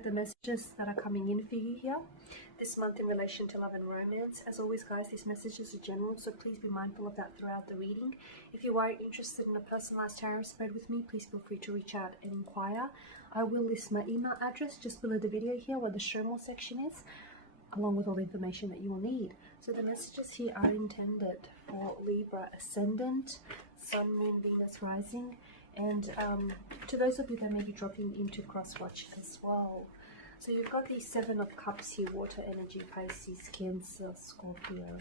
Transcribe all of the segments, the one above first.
at the messages that are coming in for you here this month in relation to love and romance. As always, guys, these messages are general, so please be mindful of that throughout the reading. If you are interested in a personalized tarot spread with me, please feel free to reach out and inquire. I will list my email address just below the video here where the show more section is, along with all the information that you will need. So the messages here are intended for Libra ascendant, Sun, Moon, Venus, Rising, and to those of you that may be dropping into cross watch as well. So you've got the Seven of Cups here, water energy, Pisces, Cancer, Scorpio.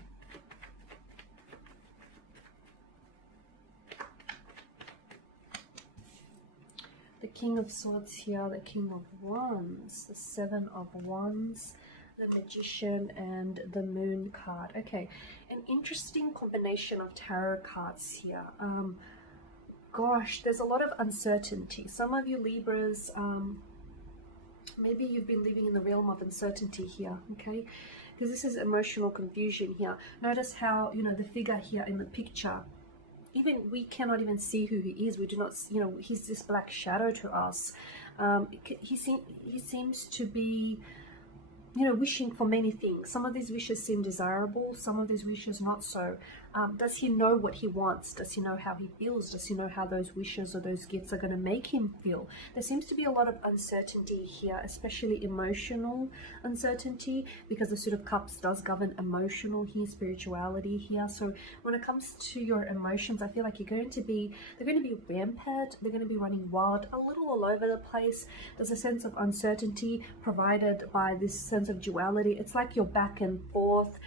The King of Swords here, the King of Wands, the Seven of Wands, the Magician, and the Moon card. Okay, an interesting combination of tarot cards here. Gosh, there's a lot of uncertainty. Some of you Libras, maybe you've been living in the realm of uncertainty here, okay? Because this is emotional confusion here. Notice how, you know, the figure here in the picture, even we cannot even see who he is. We do not, you know, he's this black shadow to us. He seems to be, you know, wishing for many things. Some of these wishes seem desirable, some of these wishes not so. Does he know what he wants? Does he know how he feels? Does he know how those wishes or those gifts are going to make him feel? There seems to be a lot of uncertainty here, especially emotional uncertainty, because the Suit of Cups does govern emotional here, spirituality here. So when it comes to your emotions, I feel like they're going to be rampant, they're going to be running wild, a little all over the place. There's a sense of uncertainty provided by this sense of duality. It's like you're back and forth.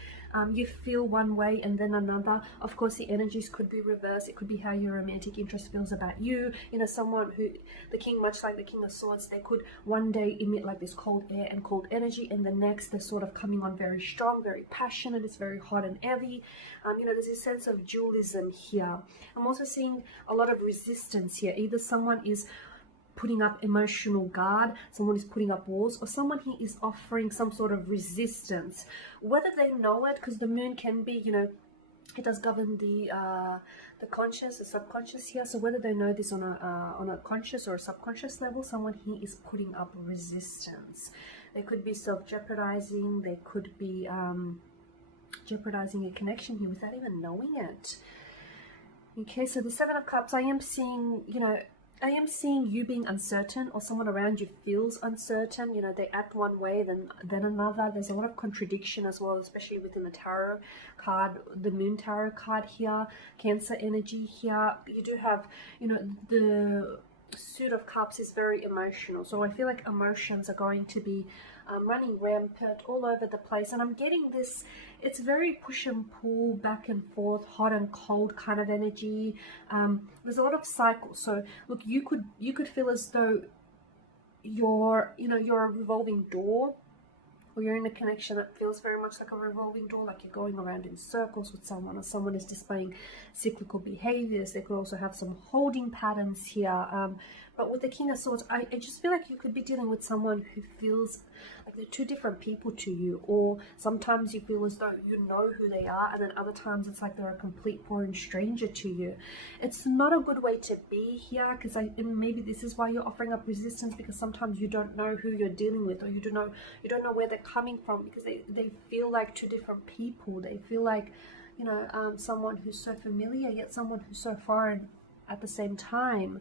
You feel one way and then another. Of course, the energies could be reversed. It could be how your romantic interest feels about you. You know, someone who, the king, much like the King of Swords, they could one day emit like this cold air and cold energy, and the next they're sort of coming on very strong, very passionate. It's very hot and heavy. You know, there's a sense of dualism here. I'm also seeing a lot of resistance here. Either someone is putting up emotional guard, someone is putting up walls, or someone here is offering some sort of resistance, whether they know it, because the moon can be, you know, it does govern the conscious, the subconscious here. So whether they know this on a conscious or a subconscious level, someone here is putting up resistance. They could be self-jeopardizing. They could be jeopardizing a connection here without even knowing it. Okay, so the Seven of Cups, I am seeing, you know, I am seeing you being uncertain, or someone around you feels uncertain. You know, they act one way, then another. There's a lot of contradiction as well, especially within the tarot card, the Moon tarot card here, Cancer energy here. You do have, you know, the Suit of Cups is very emotional. So I feel like emotions are going to be running rampant all over the place. And I'm getting this, it's very push and pull, back and forth, hot and cold kind of energy. There's a lot of cycles. So look, you could feel as though you're, you know, you're a revolving door, or you're in a connection that feels very much like a revolving door, like you're going around in circles with someone, or someone is displaying cyclical behaviors. They could also have some holding patterns here. But with the King of Swords, I just feel like you could be dealing with someone who feels like they're two different people to you, or sometimes you feel as though you know who they are, and then other times it's like they're a complete foreign stranger to you. It's not a good way to be here, because maybe this is why you're offering up resistance, because sometimes you don't know who you're dealing with, or you don't know where they're coming from, because they feel like two different people. They feel like, you know, someone who's so familiar yet someone who's so foreign at the same time.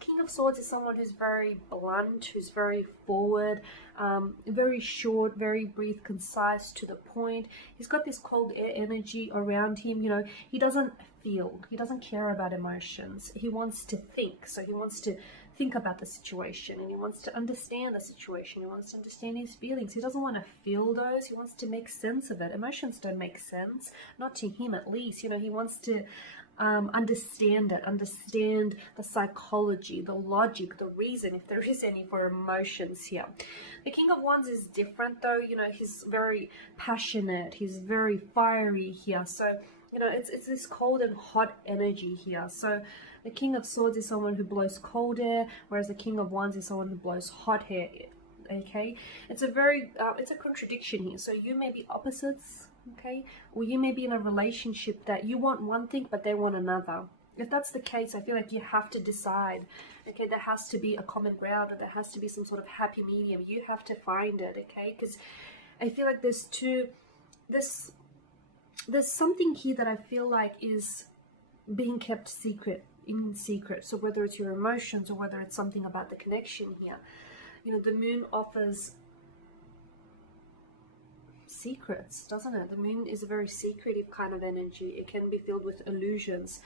King of Swords is someone who's very blunt, who's very forward, very short, very brief, concise, to the point. He's got this cold air energy around him. You know, he doesn't feel, he doesn't care about emotions. He wants to think. So he wants to think about the situation, and he wants to understand the situation. He wants to understand his feelings. He doesn't want to feel those. He wants to make sense of it. Emotions don't make sense, not to him at least. You know, he wants to understand it, understand the psychology, the logic, the reason, if there is any, for emotions here. The King of Wands is different though. You know, he's very passionate, he's very fiery here. So, you know, it's this cold and hot energy here. So the King of Swords is someone who blows cold air, whereas the King of Wands is someone who blows hot air. Okay, it's a very it's a contradiction here. So you may be opposites, okay, or you may be in a relationship that you want one thing but they want another. If that's the case, I feel like you have to decide Okay, there has to be a common ground, or there has to be some sort of happy medium. You have to find it, okay? Because I feel like there's something here that I feel like is being kept in secret. So whether it's your emotions or whether it's something about the connection here, you know, the moon offers secrets, doesn't it? The moon is a very secretive kind of energy. It can be filled with illusions.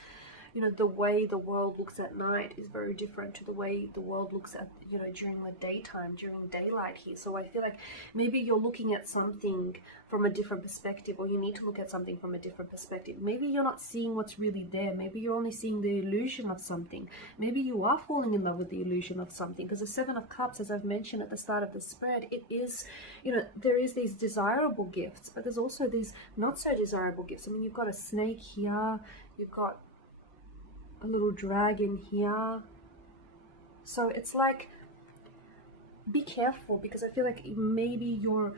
You know, the way the world looks at night is very different to the way the world looks at, you know, during the daytime, during daylight here. So I feel like maybe you're looking at something from a different perspective, or you need to look at something from a different perspective. Maybe you're not seeing what's really there. Maybe you're only seeing the illusion of something. Maybe you are falling in love with the illusion of something, because the Seven of Cups, as I've mentioned at the start of the spread, it is, you know, there is these desirable gifts, but there's also these not so desirable gifts. I mean, you've got a snake here, you've got a little dragon here. So it's like, be careful, because I feel like maybe you're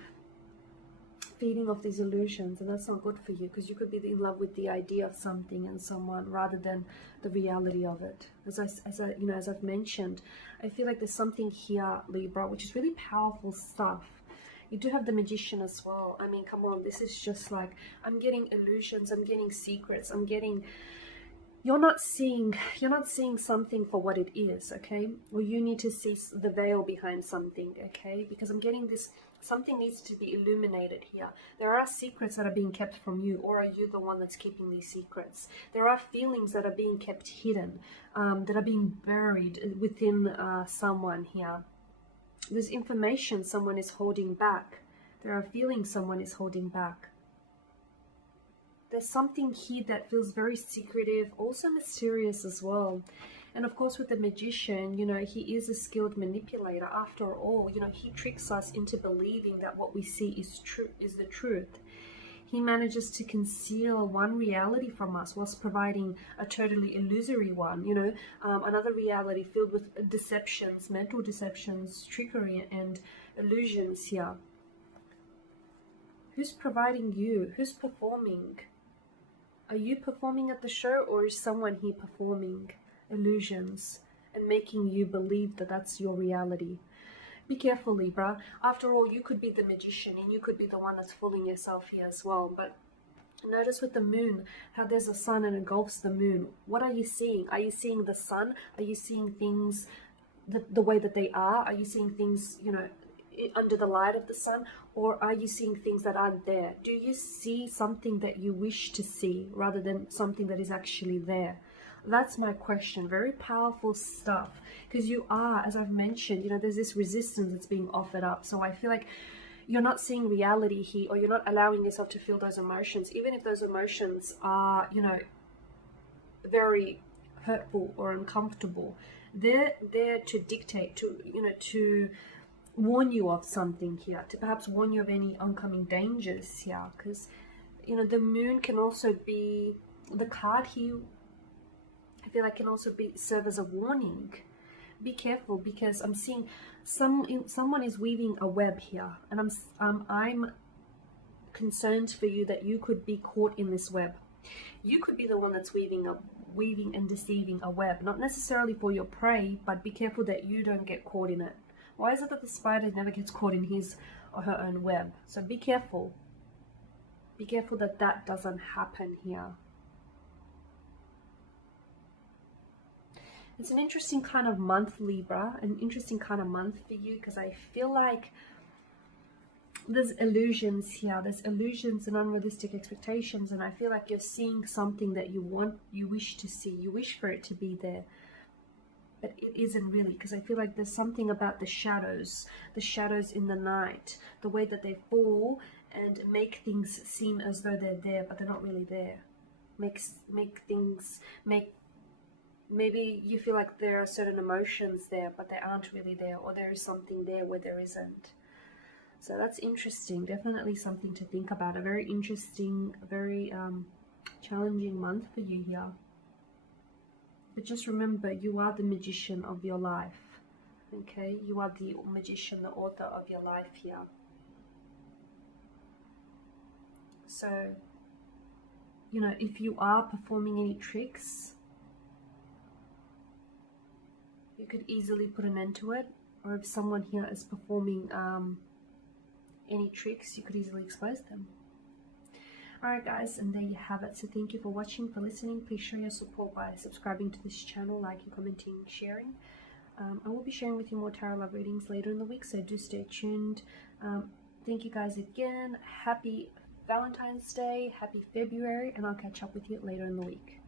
feeding off these illusions, and that's not good for you, because you could be in love with the idea of something and someone rather than the reality of it. As I've mentioned, I feel like there's something here, Libra, which is really powerful stuff. You do have the Magician as well. I mean, come on, this is just like, I'm getting illusions, I'm getting secrets, I'm getting, you're not seeing something for what it is, okay? Or you need to see the veil behind something, okay? Because I'm getting this, something needs to be illuminated here. There are secrets that are being kept from you, or are you the one that's keeping these secrets? There are feelings that are being kept hidden, that are being buried within someone here. There's information someone is holding back. There are feelings someone is holding back. There's something here that feels very secretive, also mysterious as well. And of course, with the Magician, you know, he is a skilled manipulator. After all, you know, he tricks us into believing that what we see is the truth. He manages to conceal one reality from us whilst providing a totally illusory one, you know, another reality filled with deceptions, mental deceptions, trickery and illusions here. Who's providing you? Who's performing? Are you performing at the show, or is someone here performing illusions and making you believe that that's your reality? Be careful, Libra. After all, you could be the Magician, and you could be the one that's fooling yourself here as well. But notice with the moon, how there's a sun and engulfs the moon. What are you seeing? Are you seeing the sun? Are you seeing things the way that they are? Are you seeing things, you know, under the light of the sun, or are you seeing things that aren't there? Do you see something that you wish to see rather than something that is actually there? That's my question. Very powerful stuff, because you are, as I've mentioned, you know, there's this resistance that's being offered up. So I feel like you're not seeing reality here, or you're not allowing yourself to feel those emotions, even if those emotions are, you know, very hurtful or uncomfortable. They're there to dictate, to, you know, to warn you of something here, to perhaps warn you of any oncoming dangers here. Because, you know, the moon can also be, the card here, I feel like can also serve as a warning. Be careful, because I'm seeing someone is weaving a web here, and I'm concerned for you that you could be caught in this web. You could be the one that's weaving and deceiving a web, not necessarily for your prey, but be careful that you don't get caught in it. Why is it that the spider never gets caught in his or her own web? So be careful. Be careful that that doesn't happen here. It's an interesting kind of month, Libra, an interesting kind of month for you, because I feel like there's illusions here. There's illusions and unrealistic expectations, and I feel like you're seeing something that you wish to see. You wish for it to be there, but it isn't really, because I feel like there's something about the shadows in the night, the way that they fall and make things seem as though they're there, but they're not really there. Maybe you feel like there are certain emotions there, but they aren't really there, or there is something there where there isn't. So that's interesting. Definitely something to think about. A very interesting, very challenging month for you here. But just remember, you are the magician of your life. Okay? You are the magician, the author of your life here. So, you know, if you are performing any tricks, you could easily put an end to it. Or if someone here is performing any tricks, you could easily expose them. Alright guys, and there you have it. So thank you for watching, for listening. Please show your support by subscribing to this channel, liking, commenting, sharing. I will be sharing with you more tarot love readings later in the week, so do stay tuned. Thank you guys again. Happy Valentine's Day, happy February, and I'll catch up with you later in the week.